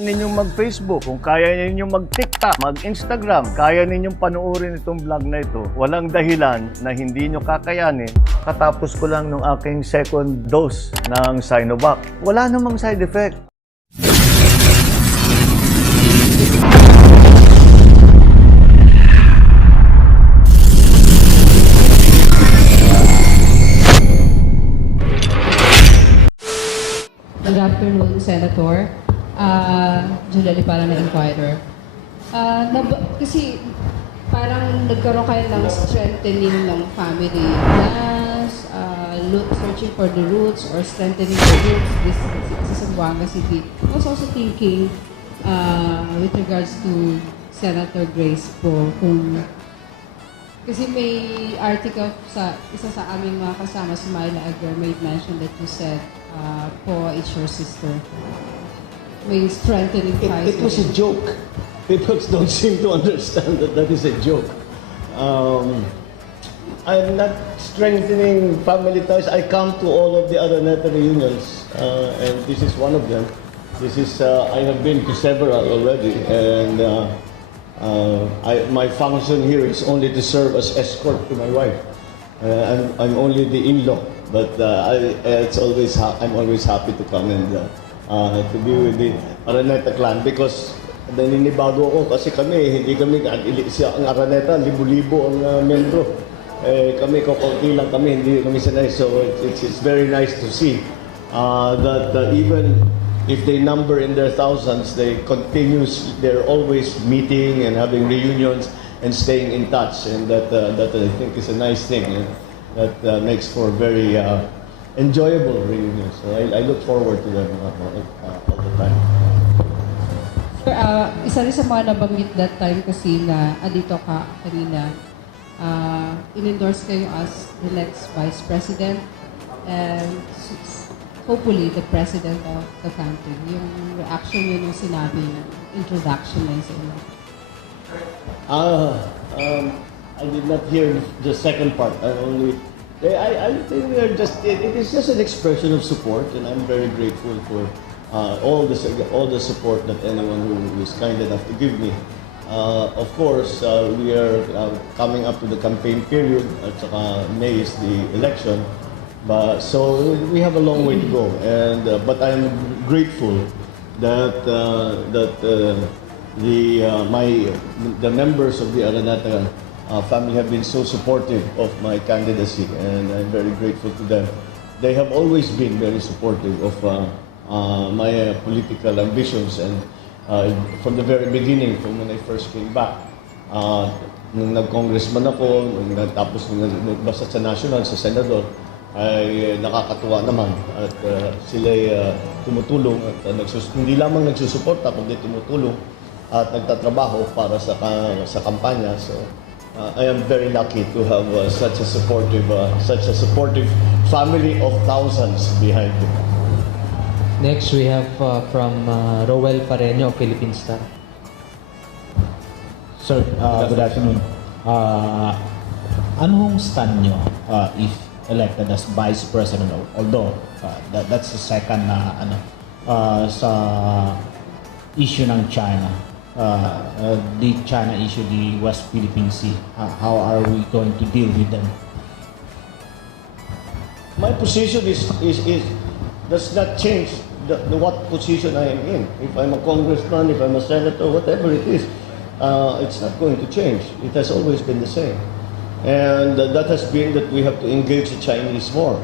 ninyong mag-Facebook, kung kaya ninyong mag-TikTok, mag-Instagram, kaya ninyong panoorin itong vlog na ito, walang dahilan na hindi nyo kakayanin. Katapos ko lang nung aking second dose ng Sinovac. Wala namang side effect. Good afternoon, Senator. Juliali para na Inquirer. Kasi parang nagkaroon kayo ng strengthening ng family plans, searching for the roots or strengthening the roots sa Zamboanga City. I was also thinking with regards to Senator Grace po, kasi may article sa isa sa aming mga kasama, si Myla Aguirre, made mention that you said po, it's your sister. May strengthening ties. It was a joke. People don't seem to understand that that is a joke. I'm not strengthening family ties. I come to all of the other NATO reunions, and this is one of them. This is I have been to several already, and my function here is only to serve as escort to my wife. I'm only the in-law, but I'm always happy to come and to be with the Araneta clan because naninibago ako kasi hindi kami, ang Araneta, libo-libo ang membro. Kami, kakunti lang kami, hindi kami sanay. So it's very nice to see that even if they number in their thousands, they're always meeting and having reunions and staying in touch. And that I think is a nice thing. And that makes for very enjoyable reunions. So I look forward to them all the time. Sir, isa rin sa mga nabanggit that time kasi na andito ka kanina, in-endorse kayo as the next Vice President and hopefully the President of the country. Yung reaction yun yung sinabi, introduction na yun sa inyo. I did not hear the second part. I think it is just an expression of support, and I'm very grateful for all the support that anyone who is kind enough to give me. Of course, we are coming up to the campaign period, at saka May is the election, so we have a long way to go. And but I'm grateful that the members of the Araneta family have been so supportive of my candidacy, and I'm very grateful to them. They have always been very supportive of my political ambitions, and from the very beginning, from when I first came back, nung nag-congressman ako, tapos nung nagbasa sa national, sa senador, ay nakakatuwa naman at sila tumutulong at hindi lamang nagsusuporta kundi tumutulong at nagtatrabaho para sa kampanya. So I am very lucky to have such a supportive family of thousands behind me. Next, we have from Roel Pareño, Philippine Star. Sir, good afternoon. Anong stand nyo if elected as Vice President? Although that's the second sa issue ng China. The China issue, the West Philippine Sea. How are we going to deal with them? My position does not change what position I am in. If I'm a congressman, if I'm a senator, whatever it is, it's not going to change. It has always been the same. And that has been that we have to engage the Chinese more.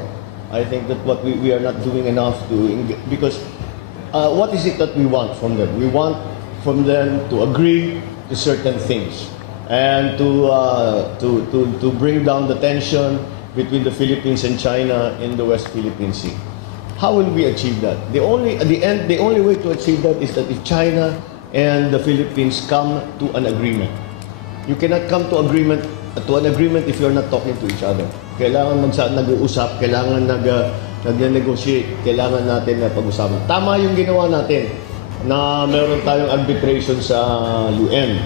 I think that what we are not doing enough to engage, because what is it that we want from them? We want from them to agree to certain things and to bring down the tension between the Philippines and China in the West Philippine Sea. How will we achieve that? The only way to achieve that is that if China and the Philippines come to an agreement. You cannot come to an agreement if you're not talking to each other. Kailangan nag-uusap, kailangan nag-negotiate, kailangan natin na pag-usapan. Tama yung ginawa natin na meron tayong arbitration sa UN.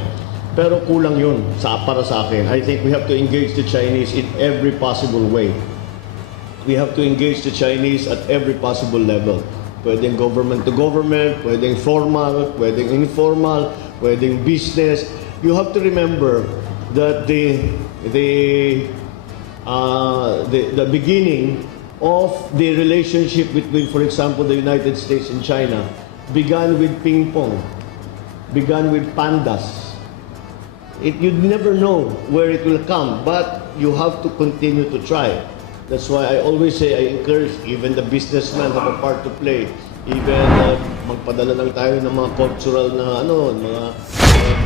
Pero kulang yun para sa akin. I think we have to engage the Chinese in every possible way. We have to engage the Chinese at every possible level. Pwedeng government to government, pwedeng formal, pwedeng informal, pwedeng business. You have to remember that the beginning of the relationship between, for example, the United States and China began with ping pong, began with pandas. You'd never know where it will come, but you have to continue to try. That's why I always say I encourage even the businessmen have a part to play. Even magpadala lang tayo ng mga cultural na mga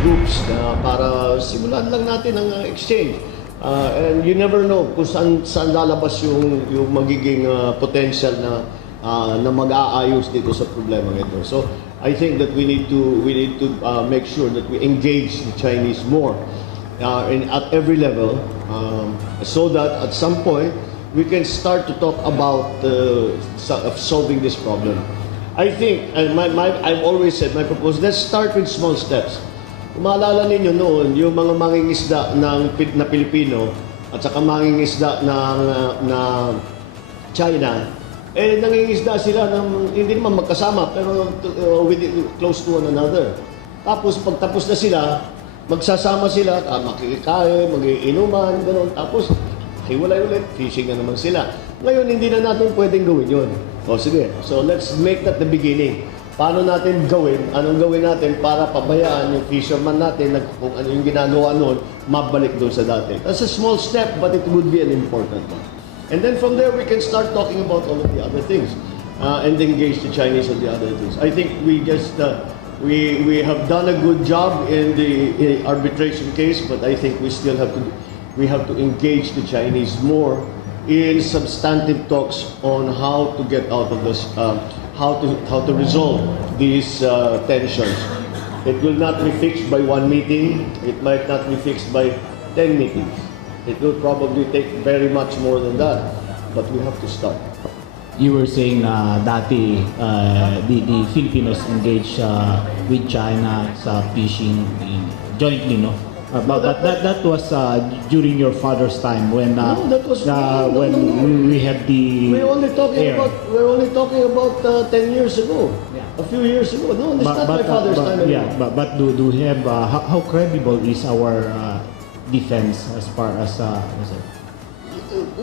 groups na para simulan lang natin ang exchange. And you never know kung saan lalabas yung magiging potential na mag-aayos dito sa problema ito. So I think that we need to make sure that we engage the Chinese more at every level, so that at some point we can start to talk about solving this problem. I think, and I've always said, my proposal, let's start with small steps. Kung maalala ninyo noon, yung mga mangingisda na Pilipino at saka mangingisda na China, nangingisda sila hindi naman magkasama, pero close to one another. Tapos pagtapos na sila, magsasama sila, makikikain, mag-iinuman, gano'n. Tapos hiwalay ulit, fishing na naman sila. Ngayon, hindi na natin pwedeng gawin yun. O sige, so let's make that the beginning. Paano natin gawin? Anong gawin natin para pabayaan yung fisherman natin na kung ano yung ginagawa noon, mabalik doon sa dati. That's a small step, but it would be an important one. And then from there, we can start talking about all of the other things and engage the Chinese on the other things. I think we just we have done a good job in the arbitration case, but I think we still have to engage the Chinese more in substantive talks on how to get out of this, how to resolve these tensions. It will not be fixed by one meeting. It might not be fixed by 10 meetings. It will probably take very much more than that, but we have to start. You were saying na dati the Filipinos engage with China sa fishing jointly, no? But that was during your father's time when we had the. We're only talking about 10 years ago. Yeah. A few years ago. No, it's not my father's time anymore. Yeah, but do we have how credible is our defense as far as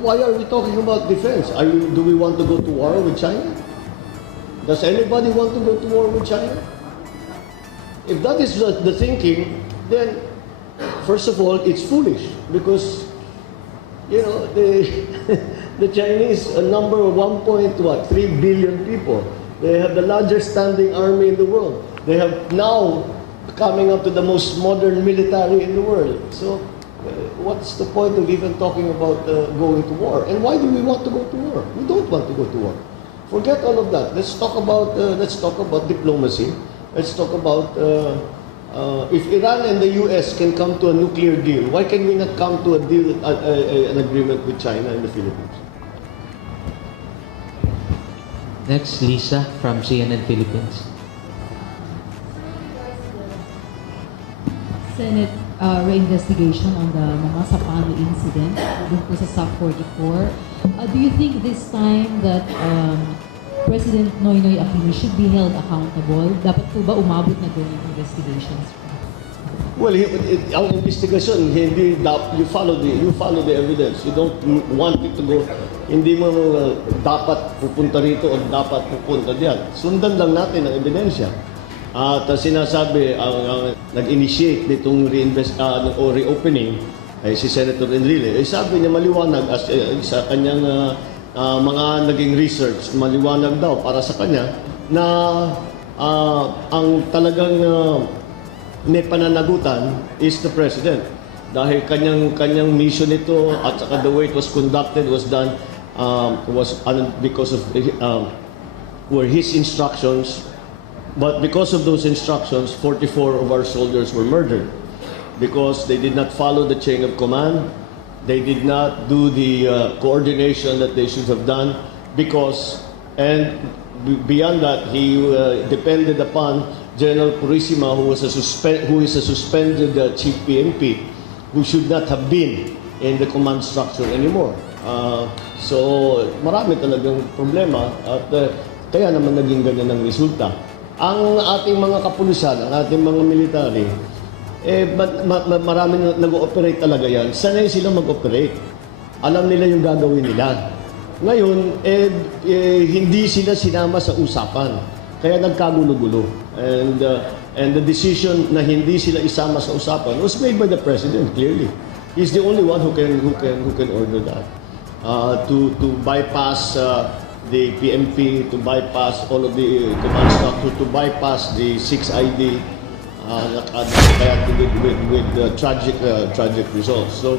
why are we talking about defense? Do we want to go to war with China? Does anybody want to go to war with China? If that is the thinking, then first of all, it's foolish because the Chinese number 1.3 billion people. They have the largest standing army in the world. They have now coming up to the most modern military in the world. So what's the point of even talking about going to war? And why do we want to go to war? We don't want to go to war. Forget all of that. Let's talk about diplomacy. Let's talk about if Iran and the U.S. can come to a nuclear deal, why can we not come to an agreement with China and the Philippines? Next, Lisa from CNN Philippines. Senate reinvestigation on the mga Sapano incident dun po sa SAP 44. Do you think this time that President Noynoy Aquino should be held accountable? Dapat po ba umabot na doon yung investigations? Well, ang investigation, hindi you follow the evidence. You don't want it to go. Hindi mo dapat pupunta rito o dapat pupunta diyan. Sundan lang natin ang ebidensya. At sinasabi ang nag-initiate nitong reopening ay si Senator Enrile. Sabi niya maliwanag sa kanyang mga naging research, maliwanag daw para sa kanya na ang talagang may pananagutan is the President. Dahil kanyang mission ito at saka the way it was conducted was done because of were his instructions. But because of those instructions, 44 of our soldiers were murdered because they did not follow the chain of command. They did not do the coordination that they should have done and beyond that, he depended upon General Purisima, who is a suspended chief PNP, who should not have been in the command structure anymore. So marami talagang problema at Kaya naman naging ganyan ang resulta. Ang ating mga kapulisan, ang ating mga military, marami na nag-ooperate talaga yan. Sanay sila mag-operate. Alam nila yung gagawin nila. Ngayon, hindi sila sinama sa usapan. Kaya nagkagulo-gulo. And the decision na hindi sila isama sa usapan was made by the President, clearly. He's the only one who can order that. To bypass the PMP, to bypass all of the command structure, to bypass the 6ID, with tragic results. So,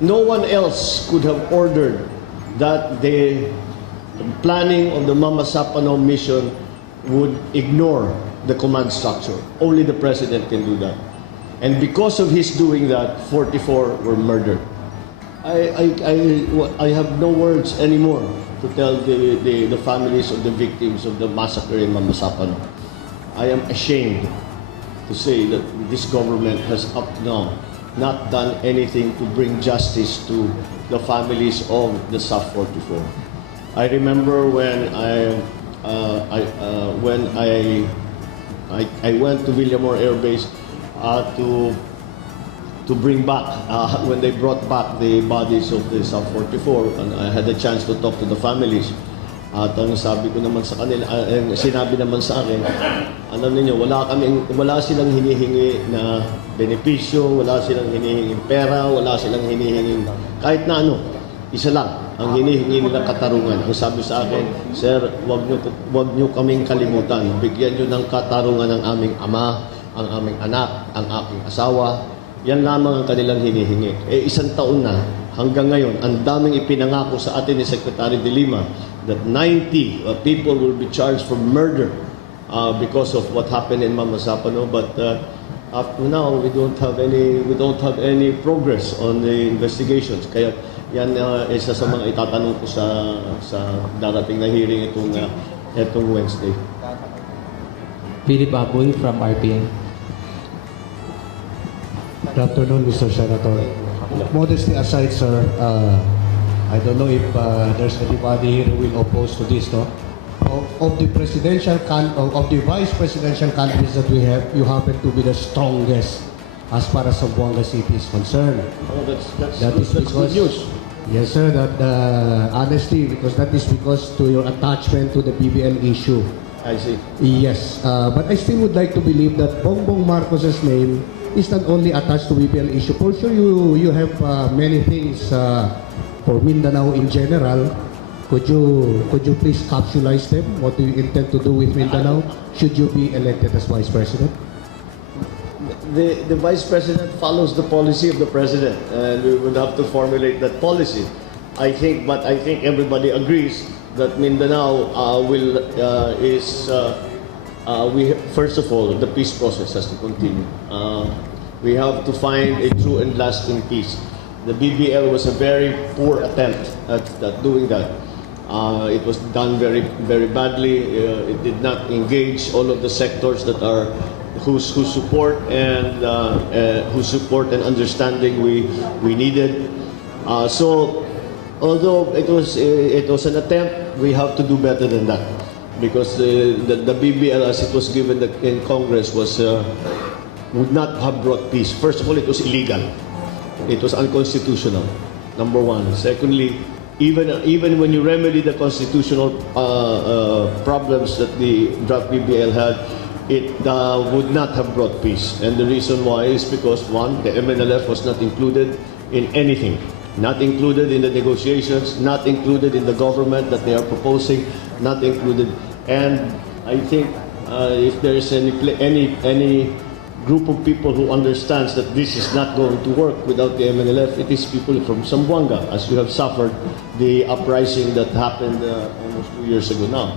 no one else could have ordered that the planning of the Mama Sapano mission would ignore the command structure. Only the President can do that. And because of his doing that, 44 were murdered. I have no words anymore to tell the families of the victims of the massacre in Mama Sapano. I am ashamed to say that this government has up to now not done anything to bring justice to the families of the SAF 44. I remember when I went to Villamor Air Base to bring back when they brought back the bodies of the SAF 44, and I had a chance to talk to the families. At ang sabi ko naman sa kanila, sinabi naman sa akin, alam niyo, wala silang hinihingi na benepisyo, wala silang hinihingi pera, wala silang hinihingi kahit na ano. Isa lang ang hinihingi nilang katarungan. Ang sabi sa akin, sir, wag niyo kaming kalimutan. Bigyan niyo ng katarungan ang aming ama, ang aming anak, ang aking asawa. Yan lamang ang kanilang hinihingi. Isang taon na, hanggang ngayon, ang daming ipinangako sa atin ni Secretary De Lima that 90 people will be charged for murder because of what happened in Mama Sapano. But up to now, we don't have any progress on the investigations. Kaya yan isa sa mga itatanong ko sa darating na hearing itong Wednesday. Philip Aboy from RPN. Good afternoon, Mr. Senator. Modesty aside, sir, I don't know if there's anybody here who will oppose to this, no? Of the vice presidential candidates that we have, you happen to be the strongest as far as Zamboanga City is concerned. Oh, that's Because, good news. yes, sir, that honesty, because that is because to your attachment to the BBL issue. I see. Yes, but I still would like to believe that Bongbong Marcos's name is not only attached to BBL issue. For sure, you have many things for Mindanao in general. Could you please capsulize them? What do you intend to do with Mindanao? Should you be elected as Vice President? The Vice President follows the policy of the President, and we would have to formulate that policy. I think everybody agrees that Mindanao first of all, the peace process has to continue. We have to find a true and lasting peace. The BBL was a very poor attempt at doing that. It was done very, very badly. It did not engage all of the sectors that are whose support and understanding we needed. So, although it was an attempt, we have to do better than that, because the BBL as it was given in Congress would not have brought peace. First of all, it was illegal. It was unconstitutional, number one. Secondly, even when you remedy the constitutional problems that the draft BBL had, it would not have brought peace. And the reason why is because, one, the MNLF was not included in anything. Not included in the negotiations, not included in the government that they are proposing, not included. And I think if there is any group of people who understands that this is not going to work without the MNLF, it is people from Zamboanga, as you have suffered the uprising that happened almost 2 years ago now.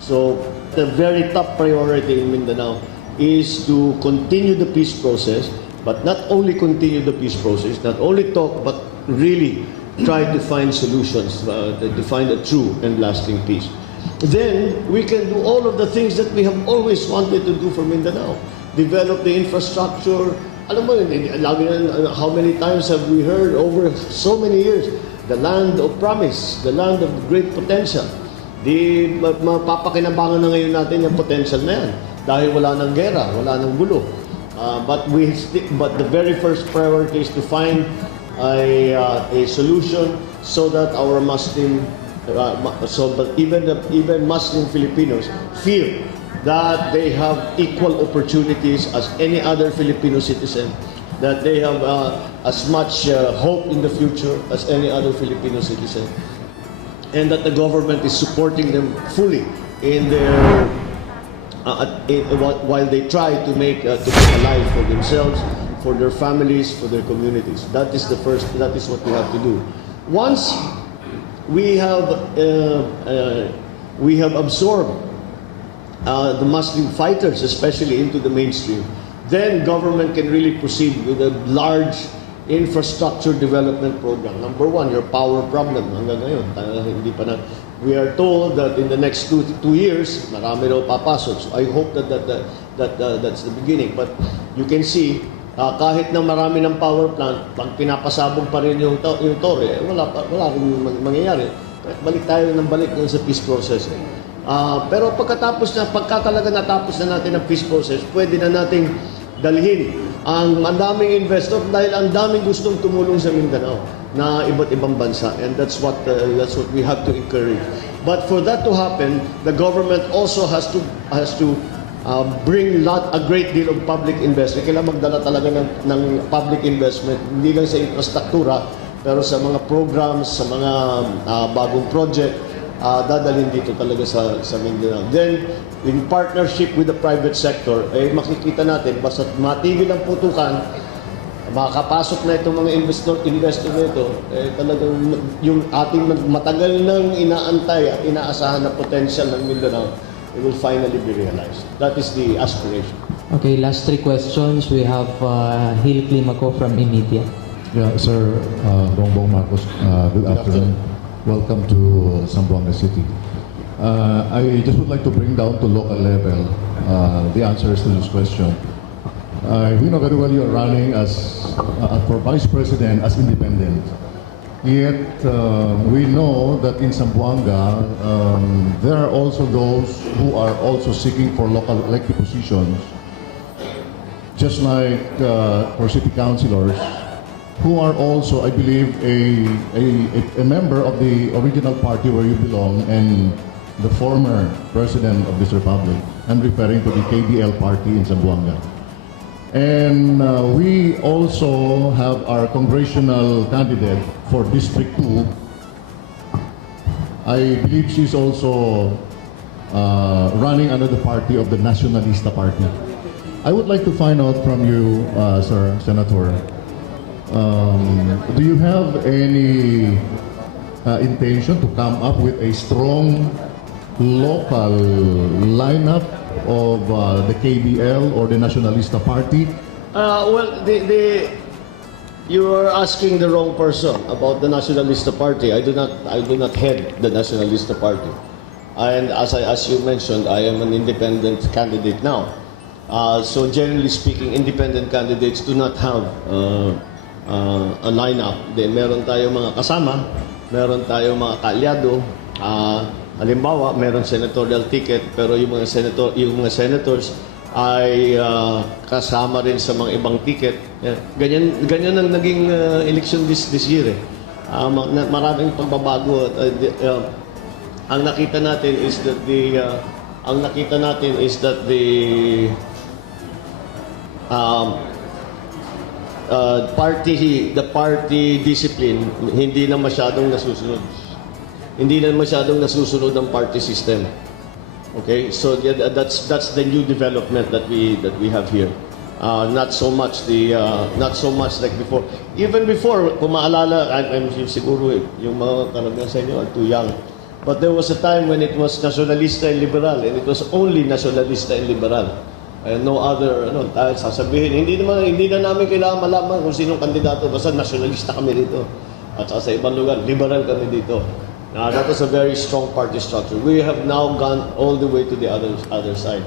So the very top priority in Mindanao is to continue the peace process, but not only continue the peace process, not only talk, but really try to find solutions, to find a true and lasting peace. Then we can do all of the things that we have always wanted to do for Mindanao. Develop the infrastructure. Alam mo, how many times have we heard over so many years, the land of promise, the land of great potential. mapapakinabangan na ngayon natin yung potential na yan. Dahil wala nang gera, wala nang gulo. But the very first priority is to find a solution so that our Muslim, so that even Muslim Filipinos feel that they have equal opportunities as any other Filipino citizen, that they have as much hope in the future as any other Filipino citizen, and that the government is supporting them fully in their while they try to make a life for themselves, for their families, for their communities. That is what we have to do. Once we have absorbed the Muslim fighters, especially into the mainstream, then government can really proceed with a large infrastructure development program. Number one, your power problem. Hanggang ngayon, hindi pa na. We are told that in the next two years, marami raw papasok. So I hope that's the beginning. But you can see, kahit na marami ng power plant, pag pinapasabog pa rin yung tore, wala rin mangyayari. Balik tayo ng balik sa peace process. Pero pagka talaga natapos na natin ang peace process, pwede na nating dalhin ang daming investor dahil ang daming gustong tumulong sa Mindanao na iba't ibang bansa, and that's what we have to encourage. But for that to happen, the government also has to bring a great deal of public investment. Kailangan magdala talaga ng public investment, hindi lang sa infrastruktura, pero sa mga programs, sa mga bagong project, dadalhin dito talaga sa Mindanao. Then, in partnership with the private sector, makikita natin, basta matigil ang putukan, makakapasok na itong mga investor na ito, talagang yung ating matagal nang inaantay at inaasahan na potential ng Mindanao, it will finally be realized. That is the aspiration. Okay, last 3 questions. We have Hil Climaco from Imitia. Yeah, Sir Bongbong Marcos, good afternoon. Welcome to Zamboanga City. I just would like to bring down to local level the answers to this question. We know very well you are running for Vice President as independent. Yet we know that in Zamboanga there are also those who are also seeking for local elected positions, just like for city councilors, who are also, I believe, a member of the original party where you belong and the former president of this republic. I'm referring to the KBL party in Zamboanga. And we also have our congressional candidate for District 2. I believe she's also running under the party of the Nacionalista Party. I would like to find out from you, Sir Senator, do you have any intention to come up with a strong local lineup of the KBL or the Nacionalista Party? Well, you are asking the wrong person about the Nacionalista Party. I do not head the Nacionalista Party, and as you mentioned, I am an independent candidate now. So generally speaking, independent candidates do not have a lineup. Meron tayo mga kasama, meron tayo mga kaalyado. Halimbawa, meron senatorial ticket, pero yung mga senators ay kasama rin sa mga ibang ticket. Ganyan ang naging election this year. Maraming pagbabago. Ang nakita natin is that the party discipline hindi na masyadong nasusunod. Hindi na masyadong nasusunod ang party system. Okay, so that's the new development that we have here. Not so much like before. Even before, kung maalala, I'm siguro yung mga karamihan sa inyo are too young. But there was a time when it was nationalista and liberal, and it was only nationalista and liberal. And no other, sasabihin, hindi na namin kailangan malaman kung sinong kandidato, basta nationalista kami dito. At sa ibang lugar, liberal kami dito. That was a very strong party structure. We have now gone all the way to the other side,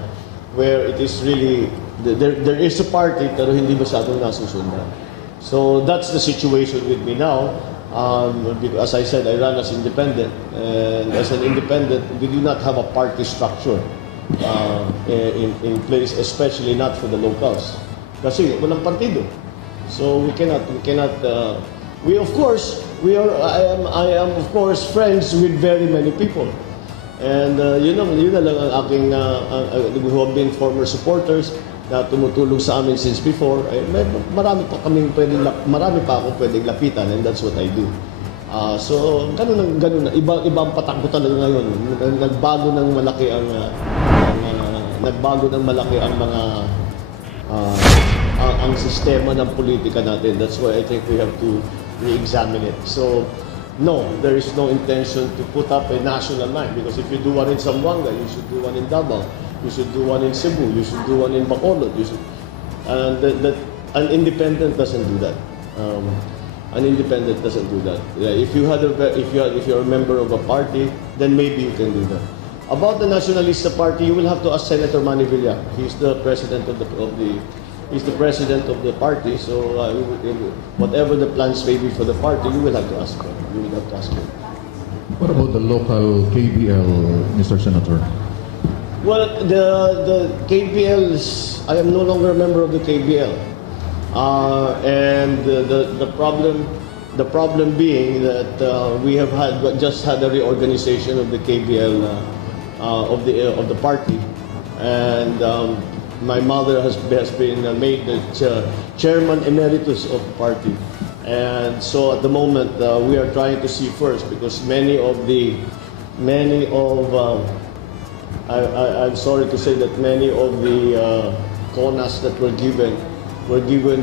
where it is really, there is a party, pero hindi masyadong nasusundan. So that's the situation with me now. As I said, I run as independent, and as an independent, we do not have a party structure in place, especially not for the locals. Kasi walang partido. So we cannot. I am of course friends with very many people, and yun na lang ang aking who have been former supporters na tumutulong sa amin since before. Marami pa akong pwedeng lapitan, and that's what I do. So ganun na. Iba ang patakbo talaga ngayon. Nagbago ng malaki ang mga ang sistema ng politika natin. That's why I think we have to re-examine it. So, no, there is no intention to put up a national line, because if you do one in Zamboanga, you should do one in Davao, you should do one in Cebu, you should do one in Bacolod, and an independent doesn't do that. An independent doesn't do that. If you're a member of a party, then maybe you can do that. About the Nacionalista Party, you will have to ask Senator Manny Villa. He's the president of the party. So whatever the plans may be for the party, you will have to ask him. What about the local KBL, Mr. Senator? Well, the KBL I am no longer a member of the KBL, and the problem being that we have just had a reorganization of the KBL of the party, and my mother has been made the chairman emeritus of the party, and so at the moment we are trying to see first, because I'm sorry to say that many of the CONAs that were given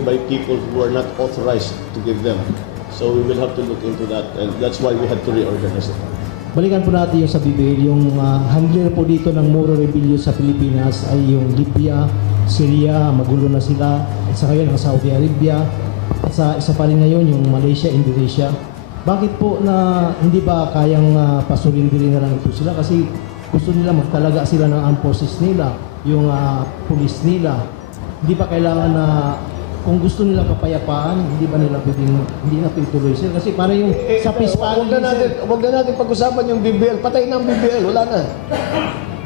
by people who were not authorized to give them. So we will have to look into that, and that's why we had to reorganize it. Balikan po natin yung sa bibig, yung handler po dito ng Moro Rebellion sa Pilipinas ay yung Libya, Syria, magulo na sila, at saka yun ang Saudi Arabia, at sa isa pa rin ngayon yung Malaysia, Indonesia. Bakit po na hindi ba kayang pasurindiri na lang ito sila? Kasi gusto nila magtalaga sila ng armed forces nila, yung police nila. Hindi ba kailangan na kung gusto nila kapayapaan, hindi ba nila pwedeng hindi na ituloy sila? Kasi para yung sa peace Huwag na natin pag-usapan yung BBL. Patay na ang BBL, wala na.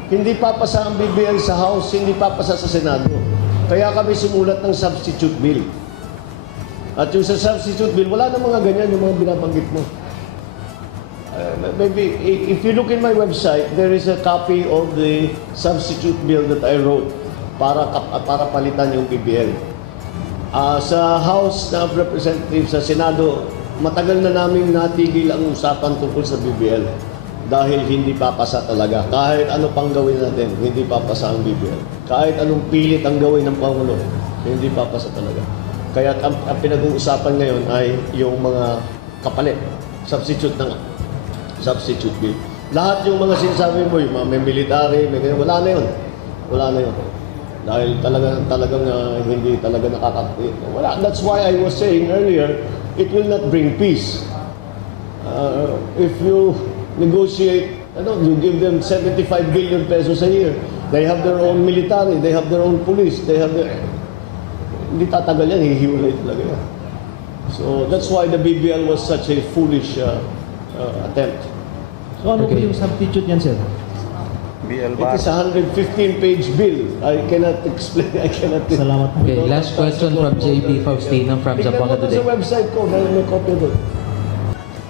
Hindi papasa ang BBL sa House, hindi papasa sa Senado. Kaya kami sumulat ng substitute bill. At yung sa substitute bill, wala na mga ganyan yung mga binabanggit mo. Maybe if you look in my website, there is a copy of the substitute bill that I wrote para palitan yung BBL. Sa House of Representatives, sa Senado, matagal na namin natigil ang usapan tungkol sa BBL dahil hindi papasa talaga. Kahit ano pang gawin natin, hindi papasa ang BBL. Kahit anong pilit ang gawin ng Pangulo, hindi papasa talaga. Kaya ang pinag-uusapan ngayon ay yung mga kapalit, substitute na nga. Substitute bill. Lahat yung mga sinasabi mo, yung mga may military, may ganyan, wala na yun. Wala na yun. Dahil talagang hindi talaga wala. That's why I was saying earlier, it will not bring peace. If you negotiate, you give them 75 billion pesos a year. They have their own military, they have their own police, they have their... Hindi tatagal yan, hihiwalay talaga yan. So that's why the BBL was such a foolish attempt. So ano po yung substitute niyan, sir? It is a 115-page bill. I cannot explain. Salamat. Okay, last question from JB Faustino from Zamboanga Today. Tingnan mo sa website ko, may copy doon.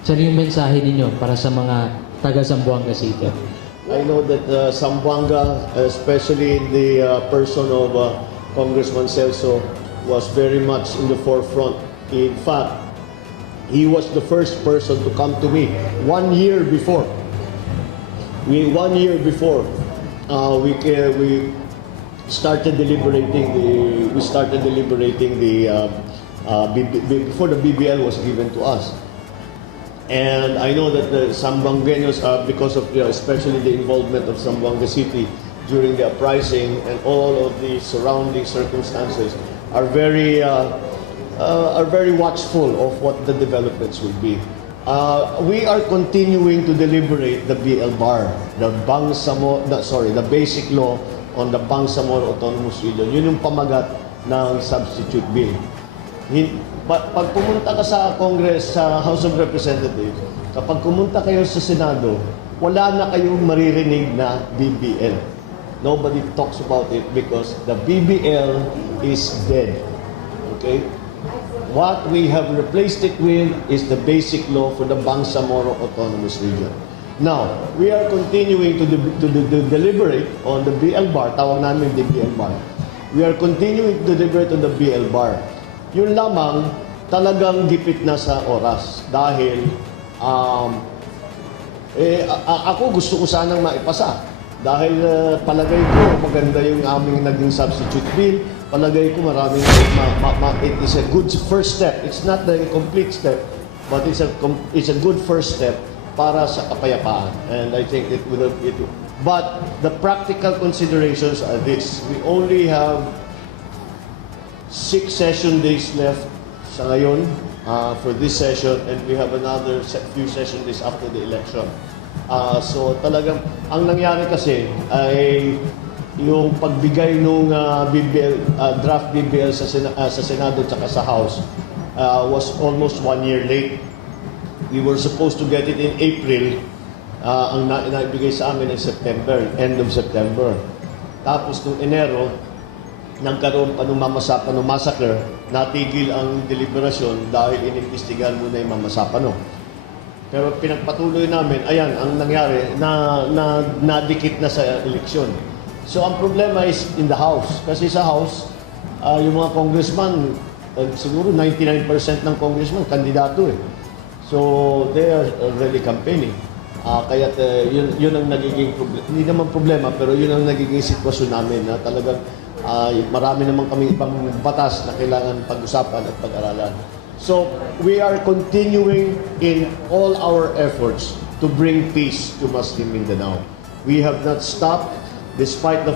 Sir, yung mensahe ninyo para sa mga taga Zamboanga City? I know that Zamboanga, especially the person of Congressman Celso, was very much in the forefront. In fact, he was the first person to come to me 1 year before. 1 year before, we started deliberating before the BBL was given to us. And I know that the Zamboangueños, because of especially the involvement of Zamboanga City during the uprising and all of the surrounding circumstances, are very watchful of what the developments will be. We are continuing to deliberate the BL-BAR, the basic law on the Bangsamoro Autonomous Region. Yun yung pamagat ng substitute bill. Pag pumunta ka sa Congress, sa House of Representatives, kapag pumunta kayo sa Senado, wala na kayong maririnig na BBL. Nobody talks about it because the BBL is dead. Okay? What we have replaced it with is the basic law for the Bangsamoro Autonomous Region. Now, we are continuing to deliberate on the BL bar. Tawag namin the BL bar. We are continuing to deliberate on the BL bar. Yung lamang, talagang gipit na sa oras. Dahil, ako gusto ko sanang maipasa. Dahil palagay ko, maganda yung aming naging substitute bill. Palagay ko maraming, it is a good first step. It's not the complete step, but it's a good first step para sa kapayapaan. And I think it will. But the practical considerations are this. We only have 6 session days left sa ngayon for this session, and we have another few session days after the election. So talagang, ang nangyari kasi ay yung pagbigay nung draft BBL sa Senado at sa House was almost 1 year late. We were supposed to get it in April. Ang naibigay sa amin ay September, end of September. Tapos nung Enero, nagkaroon pa ng Mamasapano massacre, natigil ang deliberasyon dahil inimbestigahan muna yung Mamasapano. Pero pinagpatuloy namin, ayan, ang nangyari, nadikit na sa eleksyon. So ang problema is in the House. Kasi sa House, yung mga congressman, siguro 99% ng congressman, kandidato eh. So they are already campaigning. Kaya yun ang nagiging problema. Hindi naman problema, pero yun ang nagiging sitwasyon namin na talagang marami naman kami ibang batas na kailangan pag-usapan at pag-aralan. So, we are continuing in all our efforts to bring peace to Muslim Mindanao. We have not stopped despite the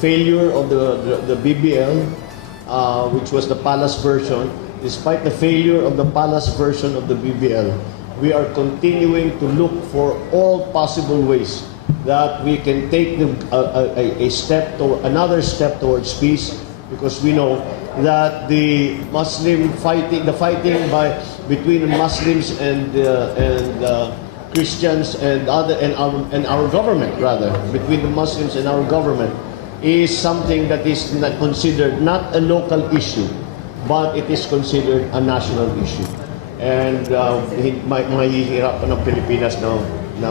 failure of the BBL, which was the palace version. Despite the failure of the palace version of the BBL, we are continuing to look for all possible ways that we can take another step towards peace, because we know that the fighting between Muslims and Christians and our government, rather, between the Muslims and our government, is something that is not considered not a local issue, but it is considered a national issue. And mahihirapan ng Pilipinas na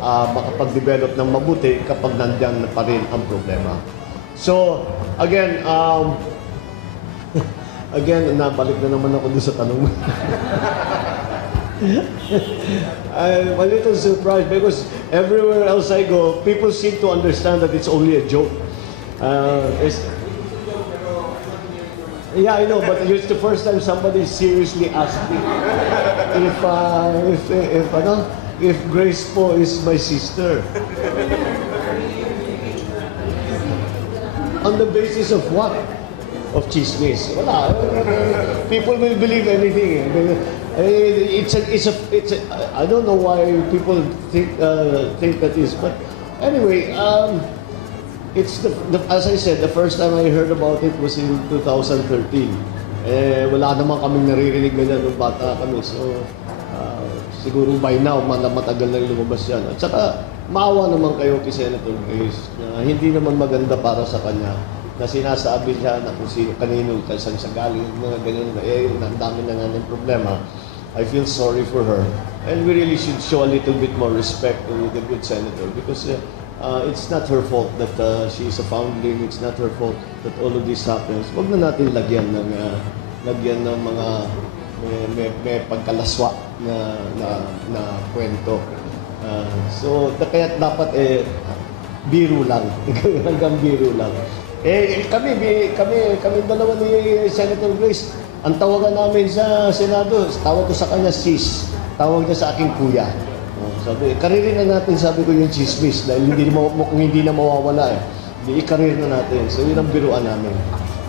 makapag-develop ng mabuti kapag nandiyan pa rin ang problema. So, again, nabalik na naman ako doon sa tanong. I'm a little surprised because everywhere else I go, people seem to understand that it's only a joke. Yeah, I know, but it's the first time somebody seriously asked me if Grace po is my sister. On the basis of what? Of chismis. Wala. People will believe anything. I don't know why people think that is, but anyway, as I said, the first time I heard about it was in 2013. Wala naman kaming naririnig ganyan nung bata kami. So, siguro by now, matagal na lumabas yan. At saka, maawa naman kayo kay Senator Grace na hindi naman maganda para sa kanya na sinasabi siya na kung sino, kanino, saan siya galing, mga ganyan, ang dami na nga ng problema. I feel sorry for her. And we really should show a little bit more respect to the good senator because it's not her fault that she is a foundling. It's not her fault that all of this happens. Huwag na natin lagyan ng mga may pagkalaswa na kwento. So, kaya dapat biro lang. Hanggang biro lang. Kami dalawa ni Senator Grace, ang tawagan namin sa Senado, tawag ko sa kanya sis, tawag niya sa aking kuya. Sabi, karirin na natin, sabi ko yung chismis, dahil hindi na mawawala eh. I-career na natin. So yun ang biruan namin.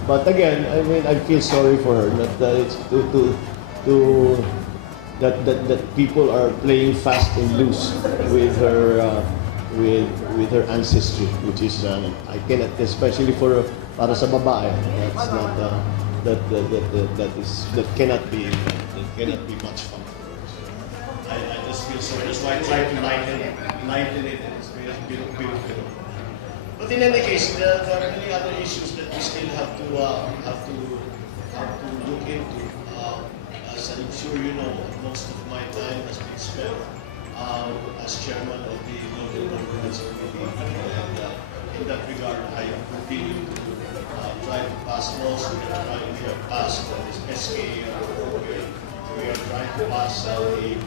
But again, I mean, I feel sorry for her that that people are playing fast and loose with her with her ancestry, which is I cannot, especially para sa babae, that cannot be much fun. I just feel sorry. That's why I try to lighten it, and it's very beautiful. But in any case, there are many other issues that we still have to look into. As I'm sure you know, most of my time has been spent as chairman of the local governance committee, and in that regard, I continue to try to pass laws. We have passed this SK. We are trying to pass the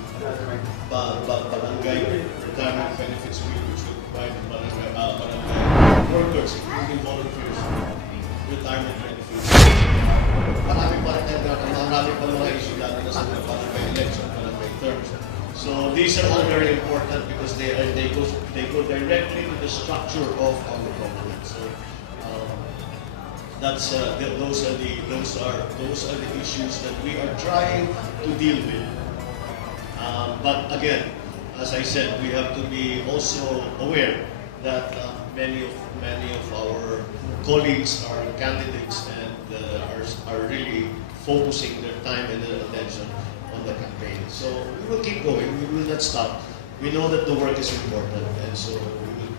barangay retirement benefits bill, which will provide barangay workers, including volunteers, retirement benefits. Marami pa mga issue lalo na sa mga barangay election, barangay terms. So these are all very important because they go directly to the structure of our government. So those are the issues that we are trying to deal with. But again, as I said, we have to be also aware that many of our colleagues are candidates and are really focusing their time and their attention on the campaign. So we will keep going. We will not stop. We know that the work is important, and so we will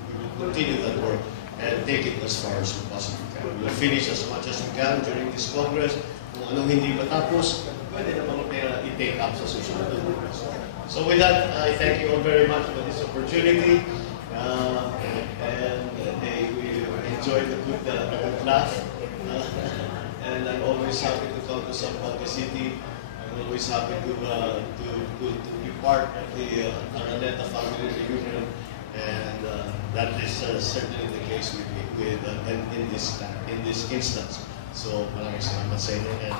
continue that work and take it as far as we possibly can. We will finish as much as we can during this Congress. Kung anong hindi matapos, pwede naman i-take up sa susunod na Congress. So with that, I thank you all very much for this opportunity. And we enjoyed the good laugh. And I'm always happy to come to Zamboanga City. I'm always happy to be part of the Araneta family reunion. And that is certainly the case with in this instance. So maraming salamat sa inyo and